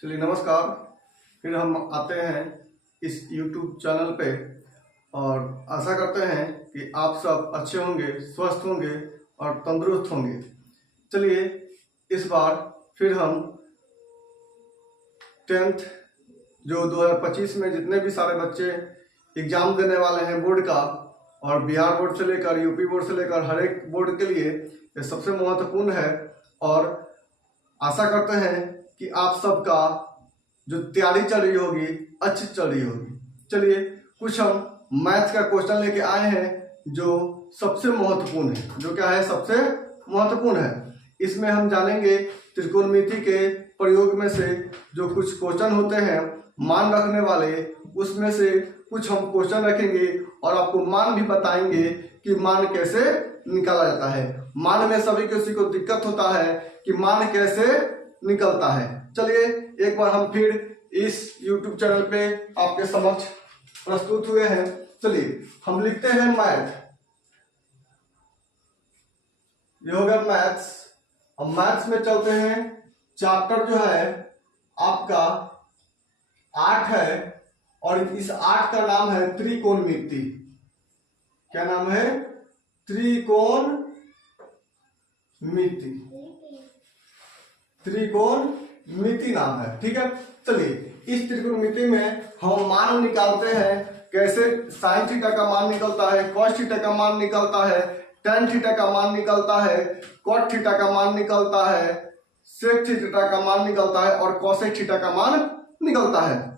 चलिए नमस्कार। फिर हम आते हैं इस YouTube चैनल पे और आशा करते हैं कि आप सब अच्छे होंगे, स्वस्थ होंगे और तंदुरुस्त होंगे। चलिए इस बार फिर हम 10th जो 2025 में जितने भी सारे बच्चे एग्ज़ाम देने वाले हैं बोर्ड का, और बिहार बोर्ड से लेकर यूपी बोर्ड से लेकर हर एक बोर्ड के लिए ये सबसे महत्वपूर्ण है। और आशा करते हैं कि आप सबका जो तैयारी चल रही होगी अच्छी चल रही होगी। चलिए कुछ हम मैथ्स का क्वेश्चन लेके आए हैं जो सबसे महत्वपूर्ण है। जो क्या है? सबसे महत्वपूर्ण है। इसमें हम जानेंगे त्रिकोणमिति के प्रयोग में से जो कुछ क्वेश्चन होते हैं मान रखने वाले, उसमें से कुछ हम क्वेश्चन रखेंगे और आपको मान भी बताएंगे कि मान कैसे निकाला जाता है। मान में सभी किसी को दिक्कत होता है कि मान कैसे निकलता है। चलिए एक बार हम फिर इस YouTube चैनल पे आपके समक्ष प्रस्तुत हुए हैं। चलिए हम लिखते हैं मैथ। ये हो गया मैथ्स। अब मैथ्स में चलते हैं। चैप्टर जो है आपका 8 है और इस 8 का नाम है त्रिकोणमिति। क्या नाम है? त्रिकोणमिति। त्रिकोणमिति नाम है, ठीक है। चलिए इस त्रिकोणमिति में हम मान निकालते हैं। कैसे? साइन थीटा का मान निकलता है, कॉस थीटा का मान निकलता है, टेन थीटा का मान निकलता है, कॉट थीटा का मान निकलता है, सेक थीटा का मान निकलता है और कोसेक थीटा का मान निकलता है।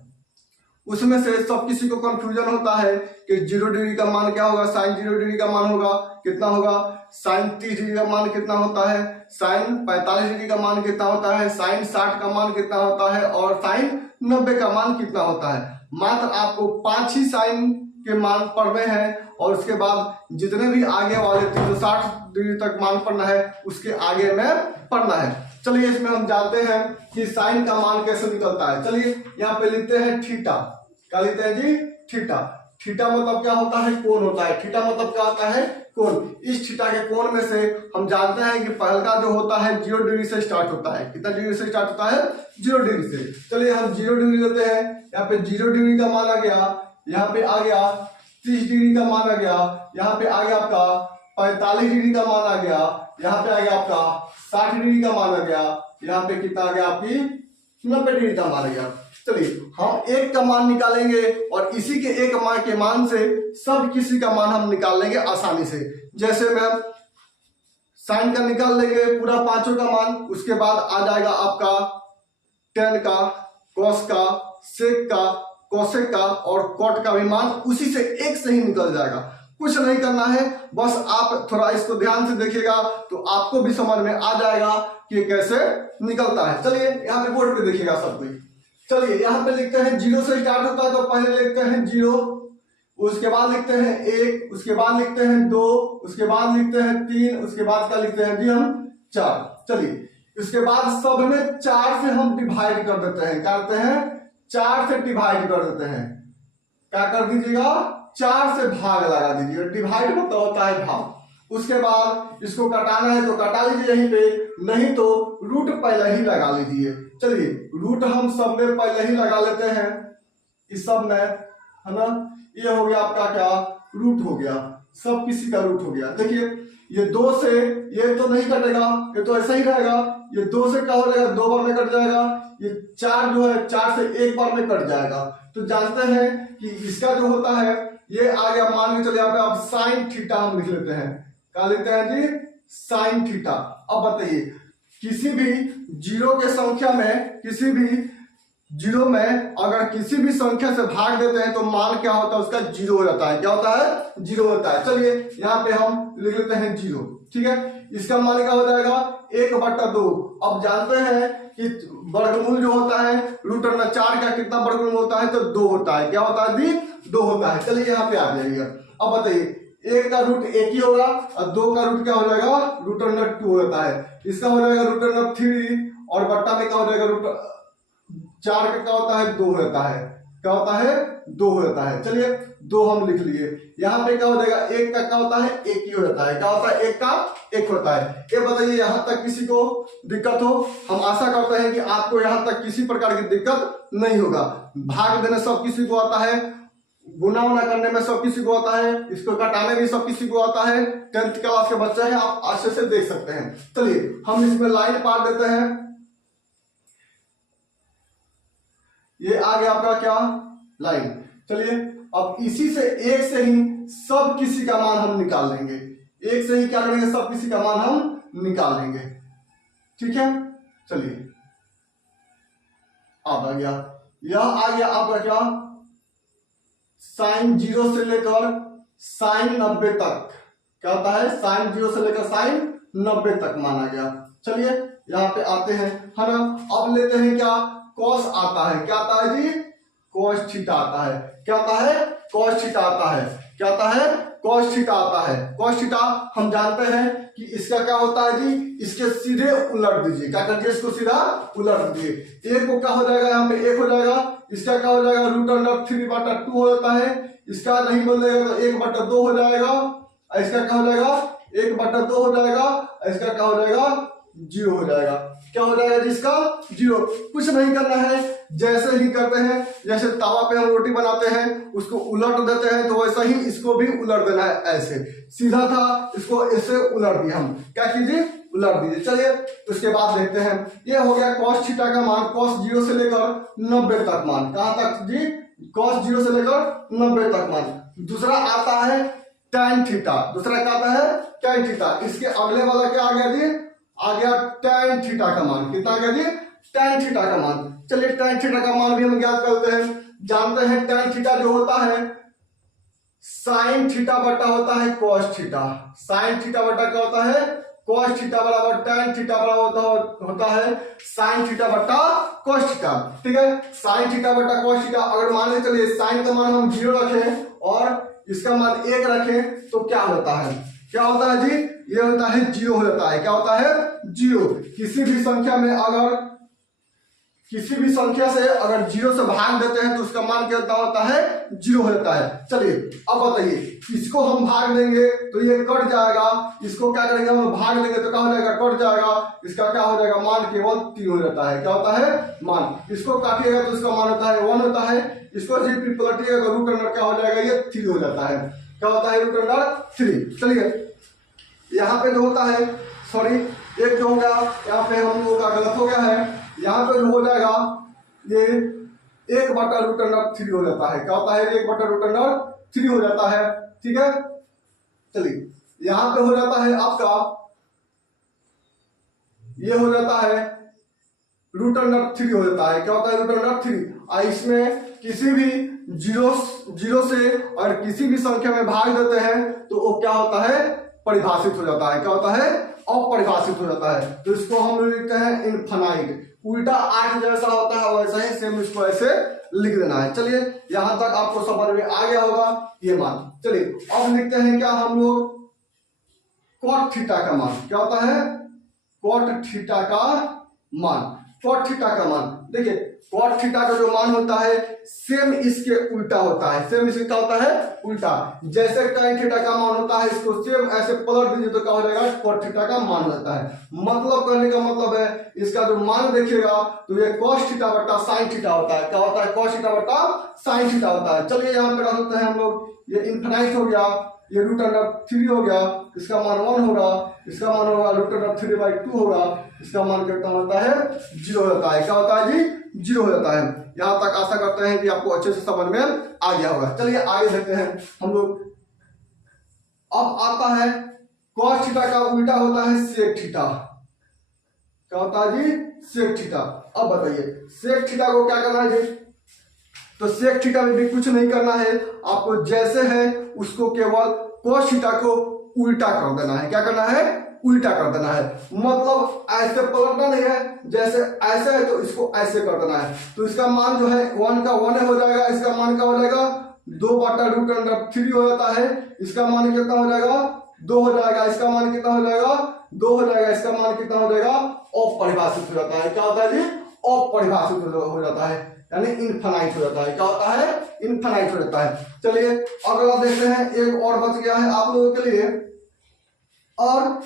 उसमें से सब किसी को कंफ्यूजन होता है कि 0 डिग्री का मान क्या होगा, साइन 0 डिग्री का मान होगा कितना होगा, साइन 30 डिग्री का मान कितना होता है, साइन 45 डिग्री का मान कितना होता है, साइन 60 का मान कितना होता है और साइन 90 का मान कितना होता है। मात्र आपको 5 ही साइन के मान पढ़ने हैं और उसके बाद जितने भी आगे वाले 360 डिग्री तक मान पढ़ना है उसके आगे में पढ़ना है। चलिए इसमें हम जानते हैं कि साइन का मान कैसे निकलता है। चलिए यहाँ पे लिखते हैं थीटा। क्या लिखते हैं जी? थीटा। थीटा मतलब क्या होता है? कोण होता है। थीटा मतलब क्या होता है? कोण। इस थीटा के कोण में से हम जानते हैं कि पहला जो होता है 0 डिग्री से स्टार्ट होता है। कितना डिग्री से स्टार्ट होता है? 0 डिग्री से। चलिए हम 0 डिग्री लेते हैं। यहाँ पे 0 डिग्री का मान आ गया, यहाँ पे आ गया 30 डिग्री का मान आ गया, यहाँ पे आ गया आपका 45 डिग्री का मान आ गया, यहाँ पे आ गया आपका 60 डिग्री का मान आ गया, यहाँ पे कितना आ गया आपकी 90 डिग्री का मान आ गया। चलिए हम एक का मान निकालेंगे और इसी के एक मान के मान से सब किसी का मान हम निकाल लेंगे आसानी से। जैसे मैं साइन का निकाल लेंगे पूरा पांचों का मान, उसके बाद आ जाएगा आपका टेन का, कॉस का, सेक का, कोसेक का और कॉट का भी मान उसी से एक से ही निकल जाएगा। कुछ नहीं करना है, बस आप थोड़ा इसको ध्यान से देखिएगा तो आपको भी समझ में आ जाएगा कि कैसे निकलता है। चलिए यहाँ पे बोर्ड पे देखिएगा सब कुछ। चलिए यहाँ पे लिखते हैं 0 से स्टार्ट होता है तो पहले लिखते हैं 0, उसके बाद लिखते हैं 1, उसके बाद लिखते हैं 2, उसके बाद लिखते हैं 3, उसके बाद क्या लिखते हैं जी हम 4। चलिए उसके बाद सब में 4 से हम डिवाइड कर देते हैं। क्या करते हैं? 4 से डिवाइड कर देते हैं। क्या कर दीजिएगा? 4 से भाग लगा दीजिए। डिवाइड मतलब होता है भाग। उसके बाद इसको कटाना है तो कटा लीजिए यहीं पे, नहीं तो रूट पहले ही लगा लीजिए। चलिए रूट हम सब में पहले ही लगा लेते हैं, इस सब में, है ना। ये हो गया आपका क्या? रूट हो गया। सब किसी का रूट हो गया। देखिए ये 2 से ये तो नहीं कटेगा, ये तो ऐसा ही रहेगा। ये 2 से क्या हो जाएगा? 2 बार में कट जाएगा। ये 4 जो है 4 से 1 बार में कट जाएगा। तो जानते हैं कि इसका जो होता है ये आ गया। मान के चलिए यहाँ पे आप साइन थीटा हम लिख लेते हैं। क्या लिखते हैं जी? Sine theta. अब बताइए किसी भी जीरो के संख्या में, किसी भी जीरो में अगर किसी भी संख्या से भाग देते हैं तो मान क्या होता है? उसका 0 हो जाता है। क्या होता है? 0 होता है। चलिए यहाँ पे हम लिख लेते हैं 0, ठीक है। इसका मान क्या हो जाएगा? 1/2। अब जानते हैं कि वर्गमूल जो होता है √4 का कितना वर्गमूल होता है? तो 2 होता है। क्या होता है जी? 2 होता है। चलिए यहाँ पे आ जाइएगा। अब बताइए 1 का रूट 1 ही होगा और 2 का रूट क्या हो जाएगा? √2 होता है। इसका हो जाएगा √3 और बट्टा में क्या हो जाएगा? √4 का क्या होता है? 2 होता है। क्या होता है 2 हो जाता है। चलिए 2 हम लिख लिए। यहाँ पे क्या हो जाएगा, 1 का क्या होता है 1 ही हो जाता है। क्या होता है 1 का 1 होता है। ये बताइए यहाँ तक किसी को दिक्कत हो? हम आशा करते हैं कि आपको यहाँ तक किसी प्रकार की दिक्कत नहीं होगा। भाग देने सब किसी को आता है, गुना उना करने में सब किसी को आता है, इसको घटाने भी सब किसी को आता है। 10th क्लास के बच्चे हैं, आप अच्छे से देख सकते हैं। चलिए हम इसमें लाइन पार देते हैं। ये आ गया आपका क्या लाइन। चलिए अब इसी से 1 से ही सब किसी का मान हम निकाल लेंगे। 1 से ही क्या करेंगे, सब किसी का मान हम निकाल लेंगे। ठीक है, चलिए अब आ गया, यह आ गया आपका क्या साइन 0 से लेकर साइन 90 तक। क्या होता है साइन 0 से लेकर साइन 90 तक माना गया। चलिए यहाँ पे आते हैं, है ना। अब लेते हैं क्या, कॉस आता है। क्या आता है जी, कॉस थीटा आता है। क्या आता है, कॉस थीटा आता है। क्या आता है, कॉस थीटा आता है। कॉस थीटा हम जानते हैं कि इसका क्या होता है जी, इसके सीधे उलट दीजिए। क्या कर दीजिए, इसको सीधा उलट दीजिए। एक को क्या हो जाएगा, यहाँ पे 1 हो जाएगा। इसका क्या हो जाएगा, √3/2 हो जाता है। इसका नहीं बोलेगा तो 1/2 हो जाएगा। इसका क्या हो जाएगा, 1/2 हो जाएगा। इसका क्या हो जाएगा, 0 हो जाएगा। क्या हो जाएगा जिसका 0। कुछ नहीं करना है, जैसे ही करते हैं, जैसे तवा पे हम रोटी बनाते हैं उसको उलट देते हैं, तो वैसा ही इसको भी उलट देना है। ऐसे सीधा था, इसको ऐसे उलट दिए हम। क्या कीजिए, उलट दीजिए। चलिए उसके बाद देखते हैं, ये हो गया कॉस थीटा का मान, कॉस 0 से लेकर 90 तक मान। कहां तक जी, कॉस 0 से लेकर 90 तक मान। दूसरा आता है tan थीटा। दूसरा क्या आता है, tan थीटा। इसके अगले वाला क्या आ गया जी, आ गया tan थीटा का मान। कितना आ गया जी, tan थीटा का मान। चलिए tan थीटा का मान भी हम ज्ञात करते हैं। जानते हैं tan थीटा जो होता है साइन थीटा बटा होता है कॉस थीटा। साइन थीटा बटा क्या होता है, कॉस थीटा बराबर tan थीटा बराबर होता है साइन थीटा बटा कॉस थीटा। ठीक है, साइन थीटा बटा कॉस थीटा। अगर मान ले चलिए साइन का मान हम 0 रखें और इसका मान 1 रखें तो क्या होता है, क्या होता है जी, ये होता है 0 हो जाता है। क्या होता है, 0। किसी भी संख्या में अगर किसी भी संख्या से अगर 0 से भाग देते हैं तो उसका मान क्या होता है, 0 हो जाता है। चलिए अब बताइए, इसको हम भाग देंगे तो ये कट जाएगा। इसको क्या करेंगे, हम भाग देंगे तो क्या हो जाएगा, कट जाएगा। इसका क्या हो जाएगा, मान केवल 3 हो जाता है। क्या होता है, मान। इसको काटिएगा तो इसका मान होता है 1 होता है। इसको जी पलटिएगा तो रूट अंडर क्या हो जाएगा, ये 3 हो जाता है। क्या होता है, रूट अंडर 3। चलिए यहाँ पे जो होता है, सॉरी एक जो होगा यहाँ पे हम लोगों का गलत हो गया है। यहाँ पे जो हो जाएगा ये 1/√3 हो जाता है। क्या होता है, 1/√3 हो जाता है। ठीक है, चलिए यहाँ पे हो जाता है आपका, ये हो जाता है √3 हो जाता है। क्या होता है, √3। इसमें किसी भी जीरो से और किसी भी संख्या में भाग देते हैं तो वो क्या होता है, परिभाषित हो जाता है। क्या होता है, अपरिभाषित हो जाता है। तो इसको हम लोग लिखते हैं इनफाइनाइट। उल्टा 8 जैसा होता है वैसा ही सेम इसको ऐसे लिख देना है। चलिए यहां तक आपको समझ में आ गया होगा ये मान। चलिए अब लिखते हैं क्या हम लोग, कॉट थीटा का मान। क्या होता है, कॉट थीटा का मान। कॉट थीटा का मान देखिए, कॉट थीटा का जो मान होता है सेम इसके उल्टा होता है। सेम इसके क्या होता है, उल्टा। जैसे tan थीटा का मान होता है इसको सेम ऐसे पलट दीजिए तो क्या हो जाएगा, कॉट थीटा का मान होता है। मतलब कहने का मतलब है इसका जो मान देखिएगा तो ये cos थीटा बटा sin थीटा होता है। क्या होता है, cos थीटा बटा sin थीटा होता है। चलिए यहाँ पे रख देते हैं हम लोग, ये इनफिनाइट हो गया, ये √3 हो गया, इसका मान 1 होगा, इसका मान होगा √3/2 होगा, इसका मान कितना होता है, 0 होता है। क्या होता है जी, 0 हो जाता है। यहां तक आशा करते हैं कि आपको अच्छे से समझ में आ गया होगा। चलिए आगे देखते हैं हम लोग। अब आता है cos थीटा का उल्टा होता है sec थीटा। क्या होता है जी, sec थीटा। अब बताइए sec थीटा को क्या करना है जी, तो sec थीटा में भी कुछ नहीं करना है आपको, जैसे है उसको केवल cos थीटा को उल्टा कर देना है। क्या करना है, उल्टा कर देना है। मतलब ऐसे पलटना नहीं है, जैसे ऐसे है तो इसको ऐसे कर देना है। तो इसका मान जो है 1 का 1 हो जाएगा, इसका मान क्या हो जाएगा, 2/√3 हो जाता है। इसका मान कितना हो जाएगा, 2 हो जाएगा। इसका मान कितना हो जाएगा, 2 हो जाएगा। इसका मान कितना हो जाएगा, अपरिभाषित हो जाता है। क्या होता है जी, अपरिभाषित हो जाता है, यानी इनफाइनाइट हो जाता है। क्या होता है? इनफाइनाइट हो जाता है। चलिए अगला देखते हैं, एक और बच गया है आप लोगों के लिए। और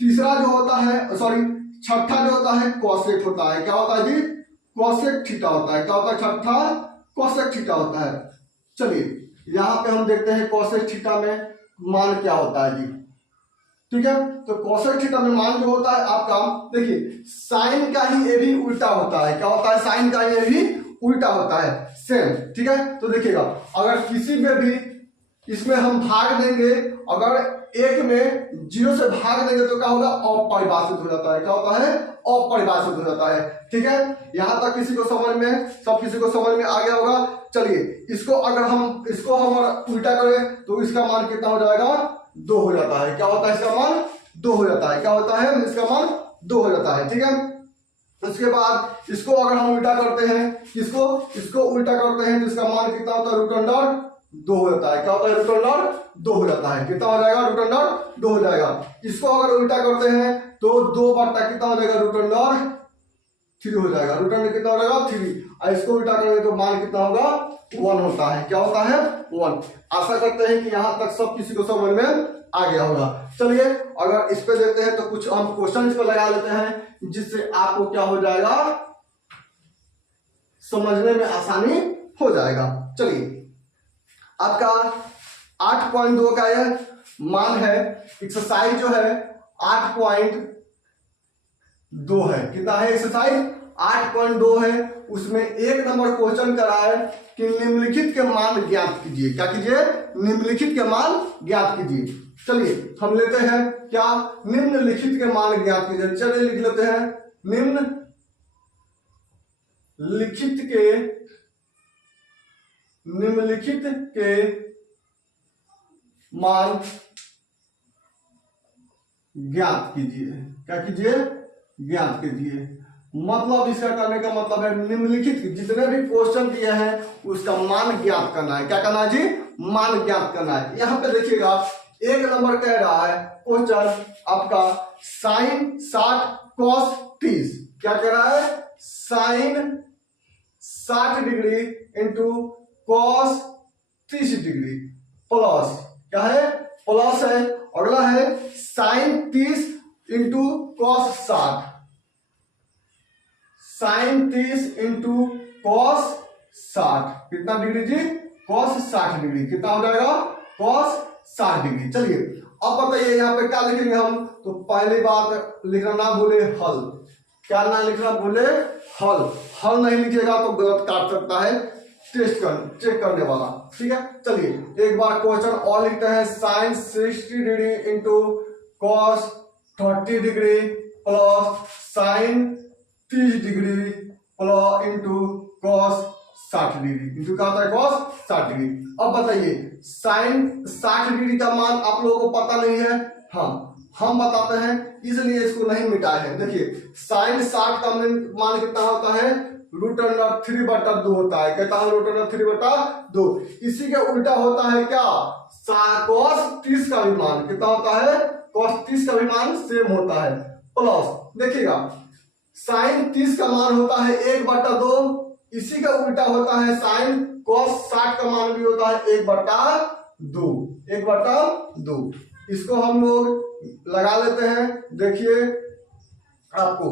तीसरा जो होता है, सॉरी छठा जो होता है कोसेक होता है। क्या होता है जी? कोसेक थीटा होता है। क्या होता है? छठा कोसेक थीटा होता है। चलिए यहाँ पे हम देखते हैं कोसेक थीटा में मान क्या होता है जी। ठीक है, तो कोसेक थीटा में मान जो होता है आपका, देखिए साइन का ही ये भी उल्टा होता है। क्या होता है? साइन का ये भी उल्टा होता है, सेम। ठीक है, तो देखिएगा अगर किसी में भी इसमें हम भाग देंगे, अगर एक में 0 से भाग देंगे तो क्या होगा? अपरिभाषित हो जाता है। क्या होता है? अपरिभाषित हो जाता है। ठीक है, यहां तक किसी को समझ में, सब किसी को समझ में आ गया होगा। चलिए इसको अगर हम उल्टा करें तो इसका मान कितना हो जाएगा? 2 हो जाता है। क्या होता है? इसका मान 2 हो जाता है। क्या होता है? इसका मान 2 हो जाता है। ठीक है, उसके बाद इसको अगर हम उल्टा करते हैं, इसको उल्टा करते हैं तो इसका मान कितना होता है? रूट अंडर 2 हो जाता है। क्या होता है? रूट अंडर 2 हो जाता है। कितना हो जाएगा? रूट अंडर 2 हो जाएगा। इसको अगर उल्टा करते हैं तो 2 बटा कितना हो जाएगा? रूट अंडर 3 हो जाएगा। रूट अंडर कितना हो जाएगा? 3। और इसको उल्टा करेंगे तो मान कितना होगा? 1 होता है। क्या होता है? 1। आशा करते हैं कि यहां तक सब किसी को समझ में आ गया होगा। चलिए अगर इस पे देखते हैं तो कुछ हम क्वेश्चन इस पर लगा लेते हैं, जिससे आपको क्या हो जाएगा? समझने में आसानी हो जाएगा। चलिए आपका 8.2 का यह मान है, एक्सरसाइज जो है 8.2 है। कितना है एक्सरसाइज? 8.2 है। उसमें 1 नंबर क्वेश्चन करा है कि निम्नलिखित के मान ज्ञात कीजिए। क्या कीजिए? निम्नलिखित के मान ज्ञात कीजिए। चलिए हम लेते हैं क्या? निम्नलिखित के मान ज्ञात कीजिए। चलिए लिख लेते हैं, निम्नलिखित के मान ज्ञात कीजिए। क्या कीजिए? ज्ञात कीजिए। मतलब इसका करने का मतलब है निम्नलिखित जितने भी क्वेश्चन दिए हैं उसका मान ज्ञात करना है। क्या करना है जी? मान ज्ञात करना है। यहां पे देखिएगा 1 नंबर कह रहा है क्वेश्चन आपका साइन 60 कॉस 30। क्या कह रहा है? Sine 60 degree into cos 30 degree plus, क्या है? प्लस है। अगला है sine 30 into cos 60। Sine 30 into cos 60 कितना डिग्री जी? Cos 60 degree. कितना हो जाएगा? Cos 60 degree. चलिए अब बताइए यहाँ पे क्या लिखेंगे हम? तो पहली बात लिखना ना भूले हल। क्या ना लिखना भूले? हल। हल नहीं लिखिएगा तो गलत काट सकता है चेक करने वाला। ठीक है, चलिए एक बार क्वेश्चन और लिखते हैं। Sine 60 degree into cos 30 degree plus sine 30 degree plus into cos 60 degree into क्या होता है? Cos 60 degree. अब बताइए साइन 60 डिग्री का मान आप लोगों को पता नहीं है? हाँ हम बताते हैं, इसलिए इसको नहीं मिटाए हैं। देखिए साइन 60 का मान कितना होता है? रूट अंडर 3/2 होता है। कहता है रूट अंडर 3/2। इसी के उल्टा होता है क्या? कॉस 30 का भी मान कितना होता है? कॉस 30 का भी मान सेम होता है। प्लस देखिएगा साइन 30 का मान होता है 1/2। इसी का उल्टा होता है साइन कॉस 60 का मान भी होता है 1/2। 1/2। इसको हम लोग लगा लेते हैं। देखिए आपको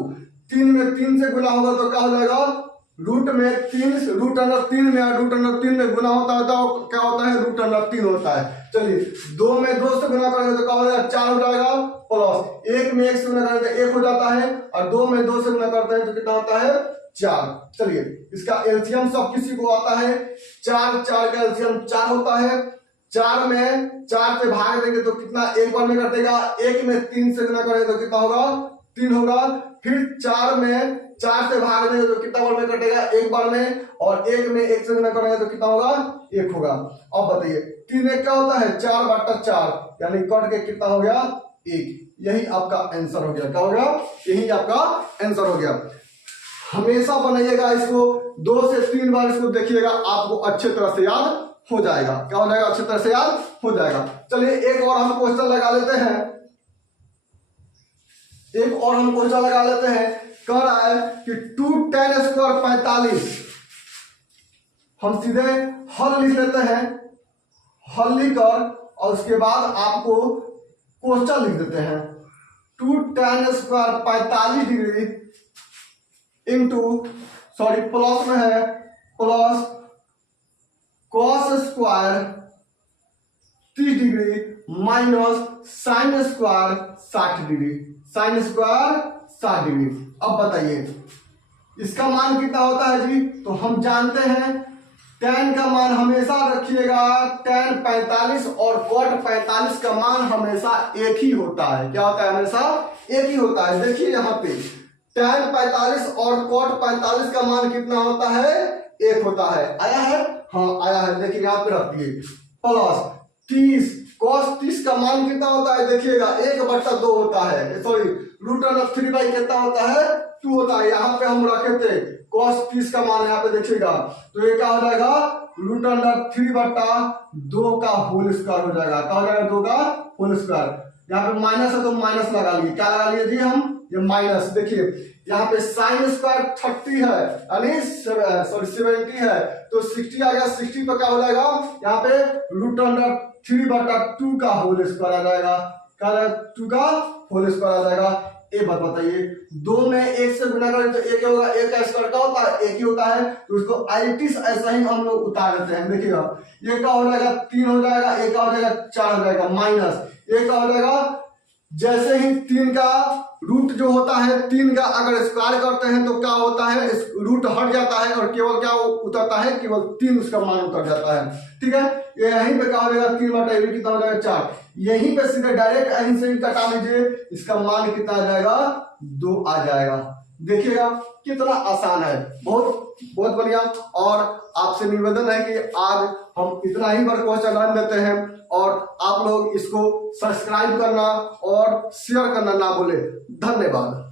3 में 3 से गुना होगा तो क्या हो जाएगा? रूट में 3, रूट अंडर 3 में, रूट अंडर 3 में गुना होता है तो क्या होता है? रूट अंडर 3 होता है। चलिए 2 में 2 से गुना करेंगे तो क्या हो जाएगा? 4 हो जाएगा। प्लस 1 में 1 से गुना करेंगे तो 1 हो जाता है, और 2 में 2 से गुना करते हैं तो कितना होता है? 4। चलिए इसका एलसीएम सब किसी को आता है। 4 का एलसीएम 4 होता है। 4 में 4 से भाग देंगे तो कितना? एक बार में कटेगा। 1 में 3 से गुना करेंगे तो कितना होगा? 3 होगा। फिर 4 में 4 से भाग देंगे तो कितना बार में कटेगा? एक बार में। और 1 में 1 से गुना करेंगे तो कितना होगा? 1 होगा। अब बताइए 3 1 क्या होता है? 4/4, यानी कट के कितना हो गया? 1। यही आपका आंसर हो गया। क्या हो गया? यही आपका आंसर हो गया। हमेशा बनाइएगा इसको, 2 से 3 बार इसको देखिएगा, आपको अच्छे तरह से याद हो जाएगा। क्या हो जाएगा? अच्छे तरह से याद हो जाएगा। चलिए एक और हम क्वेश्चन लगा लेते हैं। कह रहा है कि 2 tan स्क्वायर 45। हम सीधे हल लिख लेते हैं, हल लिखकर और उसके बाद आपको क्वेश्चन लिख देते हैं। 2 tan square 45 degree into sorry plus में है plus cos square 30 degree minus sine square 60 degree, sine square 60 degree. अब बताइए इसका मान कितना होता है जी? तो हम जानते हैं tan का मान हमेशा रखिएगा tan 45 और cot 45 का मान हमेशा एक ही होता है। क्या होता है? हमेशा एक ही होता है। देखिए यहाँ पे tan 45 और cot 45 का मान कितना होता है? एक होता है। आया है? हाँ आया है। देखिए यहाँ पे रख दिए प्लस 30 cos 30 का मान कितना होता है? देखिएगा 1/2 होता है, सॉरी √3 कितना होता है? 2 होता है। यहाँ पे हम रखे थे cos 30 का मान, यहाँ पे देखिएगा तो ये क्या हो जाएगा? √3/2 का होल स्क्वायर हो जाएगा। क्या हो जाएगा? 2 का होल स्क्वायर। यहाँ पे माइनस है तो माइनस लगा लिए। क्या लगा लिए जी हम? ये माइनस। देखिए यहाँ पे साइन स्क्वायर 30 है यानी सॉरी 70 है तो 60 आ गया। 60 पे क्या हो जाएगा? यहाँ पे √3/2 का होल स्क्वायर आ जाएगा। क्या 2 का होल स्क्वायर आ जाएगा। एक बात बताइए, 2 में 1 से गुना करें तो एक होगा, 1 का स्क्वायर क्या होता है? 1 ही होता है। तो उसको आइटिस ऐसा ही हम लोग उतार देते हैं। देखिएगा ये क्या हो जाएगा? 3 हो जाएगा, 1 का हो जाएगा 4 हो जाएगा माइनस 1 का हो जाएगा। जैसे ही 3 का रूट जो होता है 3 का अगर स्क्वायर करते हैं तो क्या होता है? रूट हट जाता है और केवल क्या उतरता है? केवल 3 उसका मान उतर जाता है। ठीक है, यहीं पे क्या हो जाएगा? 3/a कितना हो जाएगा? 4। यहीं पे सीधे डायरेक्ट यहीं से कटा लीजिए, इसका मान कितना आ जाएगा? 2 आ जाएगा। देखिएगा कितना आसान है, बहुत बहुत बढ़िया। और आपसे निवेदन है कि आज हम इतना ही पर क्वेश्चन देते हैं और आप लोग इसको सब्सक्राइब करना और शेयर करना ना भूले। धन्यवाद।